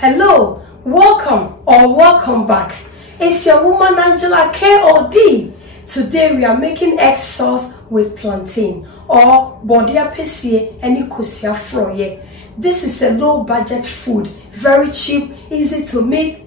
Hello, welcome back. It's your woman Angela KOD. Today we are making egg sauce with plantain or bodia pesie and ikusia froye. This is a low budget food, very cheap, easy to make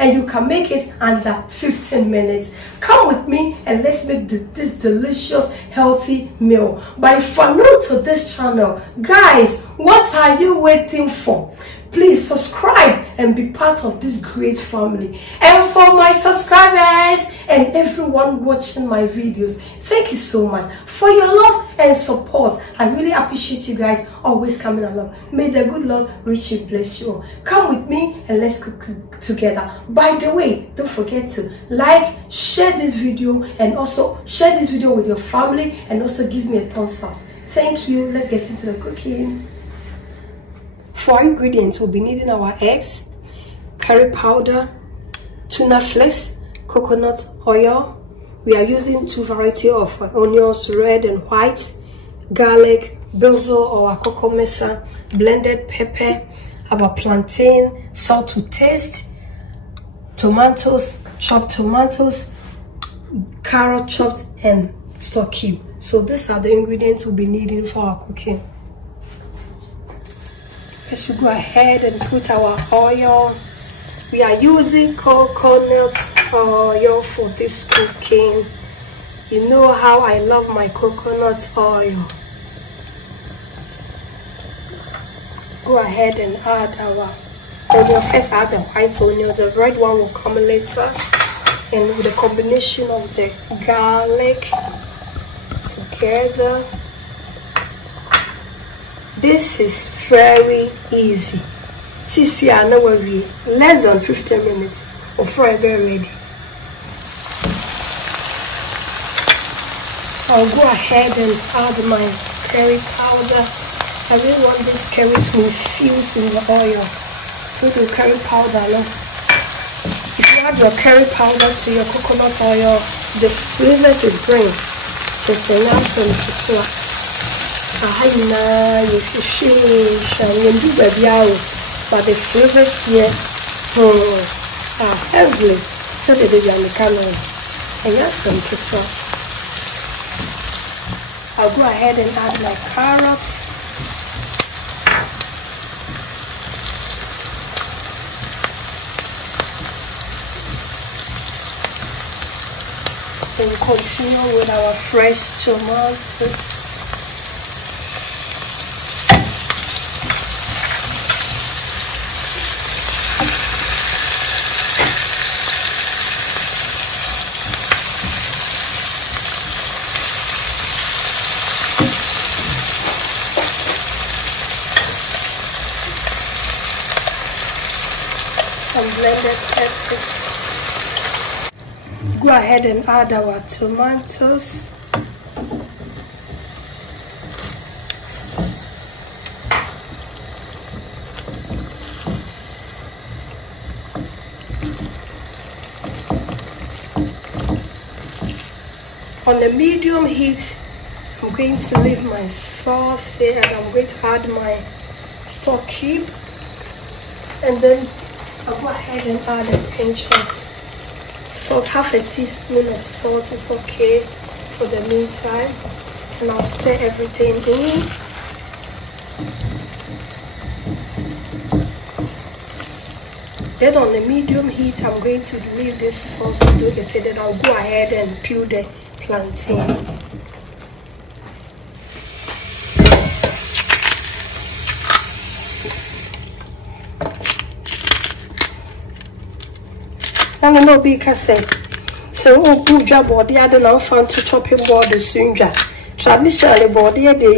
and you can make it under 15 minutes. Come with me and let's make this delicious healthy meal. But if you're new to this channel, guys, what are you waiting for? Please subscribe and be part of this great family. And for my subscribers and everyone watching my videos, thank you so much for your love and support. I really appreciate you guys always coming along. May the good Lord richly bless you all. Come with me and let's cook together. By the way, don't forget to like, share this video, and also share this video with your family, and also give me a thumbs up. Thank you. Let's get into the cooking. For our ingredients, we'll be needing our eggs, curry powder, tuna flakes, coconut oil. We are using two varieties of onions, red and white, garlic, basil or akoko mesa, blended pepper, our plantain, salt to taste, tomatoes, chopped tomatoes, carrot chopped, and stock cube. So these are the ingredients we'll be needing for our cooking. Let's go ahead and put our oil. We are using coconut oil for this cooking. You know how I love my coconut oil. Go ahead and add our onion. First add the white onion, the red one will come later. And with the combination of the garlic together. This is very easy. See, I know we less than 15 minutes or fry very ready. I'll go ahead and add my curry powder. I really want this curry to infuse in the oil. So the curry powder, no? If you add your curry powder to your coconut oil, the flavor it brings just enough and it's but the flavors here are heavily so they are mechanical. And yes, some pizza. I'll go ahead and add my carrots. And continue with our fresh tomatoes. Some blended peppers. Go ahead and add our tomatoes. On the medium heat, I'm going to leave my sauce here and I'm going to add my stock cube. And then I'll go ahead and add a pinch of salt, half a teaspoon of salt is okay for the meantime. And I'll stir everything in. Then on the medium heat, I'm going to leave this sauce to do the thing. Then I'll go ahead and peel the plantain. I don't know because so good job body I don't know found to chopping board the sunja. Traditionally body the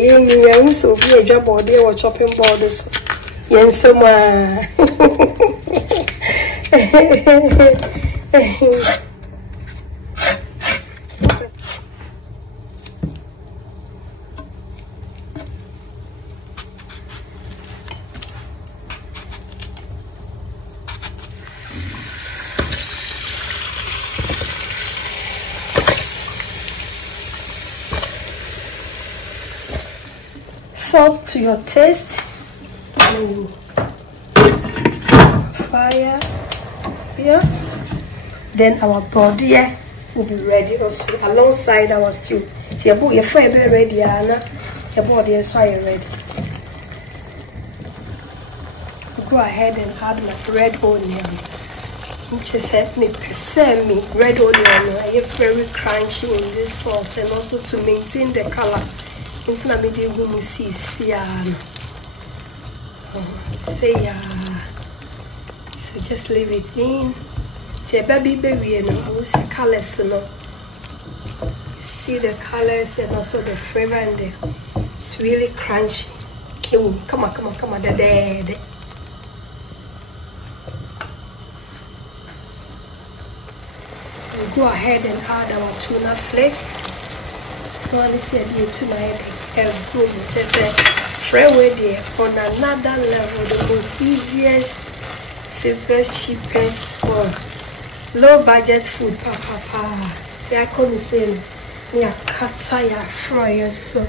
young so be a job body or chopping borders. Yes, someone. Salt to your taste. fire. Yeah. Then our body will be ready also alongside our stew. See, your fire be ready, Anna. Your body is ready. Go ahead and add my red onion. Which is help me preserve me red onion. I am very crunchy in this sauce and also to maintain the color. It's not me do see so just leave it in. See baby and I will see colors see the colors and also the flavor and it's really crunchy. Oh, come on, the go ahead and add our tuna flakes. So I see the tuna just fry away there on another level, the most easiest, simplest, cheapest for low budget food. See, I come and say, we are cut fry so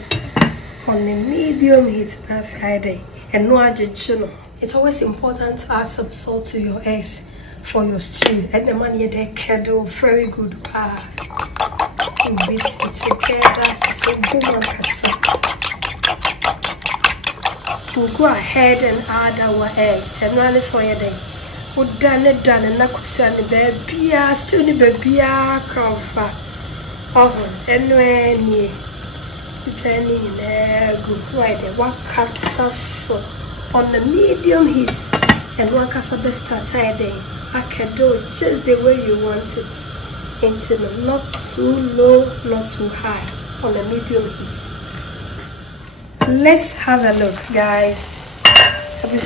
on the medium heat na Friday and no additional. It's always important to add some salt to your eggs for your stew, and the money they can do very good. You beat it together. We'll go ahead and add our eggs. And now let's say that we done and now could send the baby, still the baby, cover. Oh, and when you turn in good right there, one cut sauce on the medium heat, and one cut the best start there. I can do it just the way you want it. Into not too low, not too high, on a medium heat. Let's have a look, guys. Are you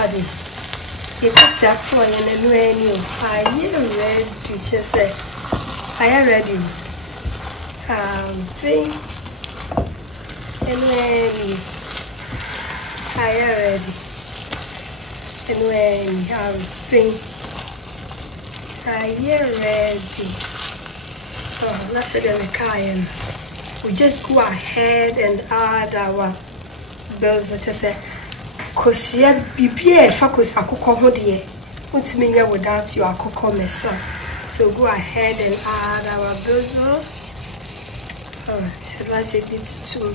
ready? Just say, are you ready? And when are you ready? And when you have are you ready? Oh, let's say the cayenne. We just go ahead and add our Basil. Just say, cause yeah, be focus akoko hodie. What's mean without your akoko mesa? So go ahead and add our Basil. Oh, so let's say this too.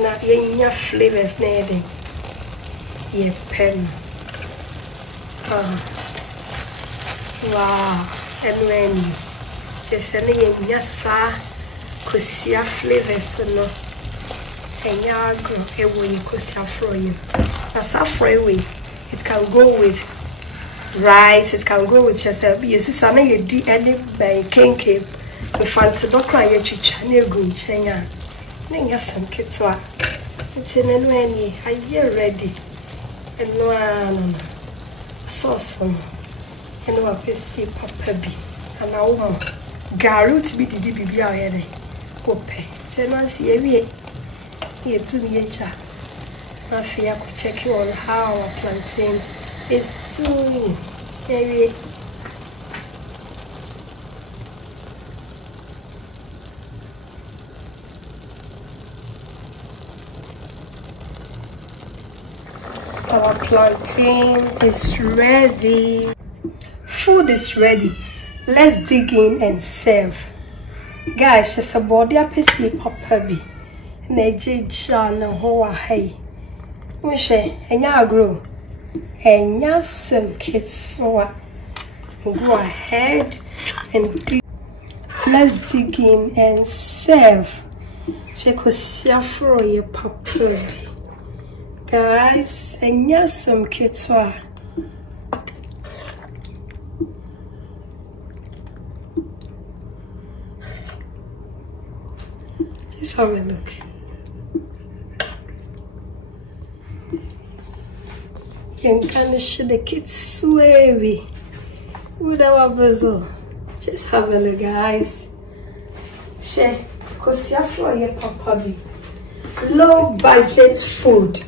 Now, your flavors needed. Yeah, pen. Wow, and when just sending in yasa, kusia flavors no, and yago, a way kusia froy. As a froy, it can go with rice, it can go with just a you see, something you did any by kinky, the fancy doctor, you channel good chenya. Then yes, some kids are it's in any, are you ready? And no, sauce and what see papa be and now garut be the baby already. Cope. Tell see every here to the nature. I fear could check you on how our plantain is doing. Every our plantain is ready. Food is ready. Let's dig in and serve. Guys, just a body up see papa be. Neji chana hoa hey. Mushe, and ya grow. And ya some kids so go ahead and do. Let's dig in and serve. She could see for your papa be. Guys, and yes, some kids are. Just have a look. You can show the kids sway with our Basil. Just have a look, guys. Share, cause you're for your papa be. Low budget food.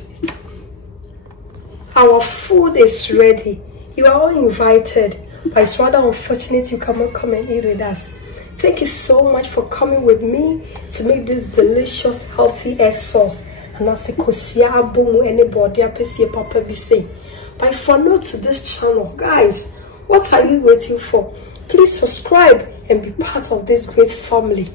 Our food is ready. You are all invited, but it's rather unfortunate you cannot come and eat with us. Thank you so much for coming with me to make this delicious, healthy egg sauce. And as the kosia boom anybody, I see papa be saying, But if you're new to this channel, guys, what are you waiting for? Please subscribe and be part of this great family.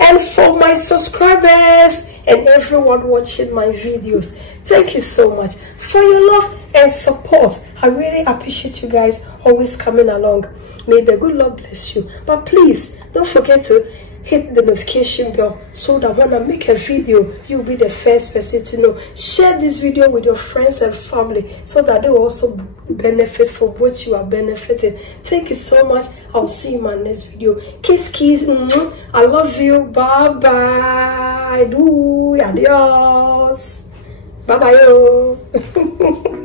And for my subscribers and everyone watching my videos, thank you so much for your love and support. I really appreciate you guys always coming along. May the good Lord bless you. But please don't forget to hit the notification bell so that when I make a video, you'll be the first person to know. Share this video with your friends and family so that they will also benefit from what you are benefiting. Thank you so much. I'll see you in my next video. Kiss, kiss. I love you. Bye bye. Adios. Bye bye.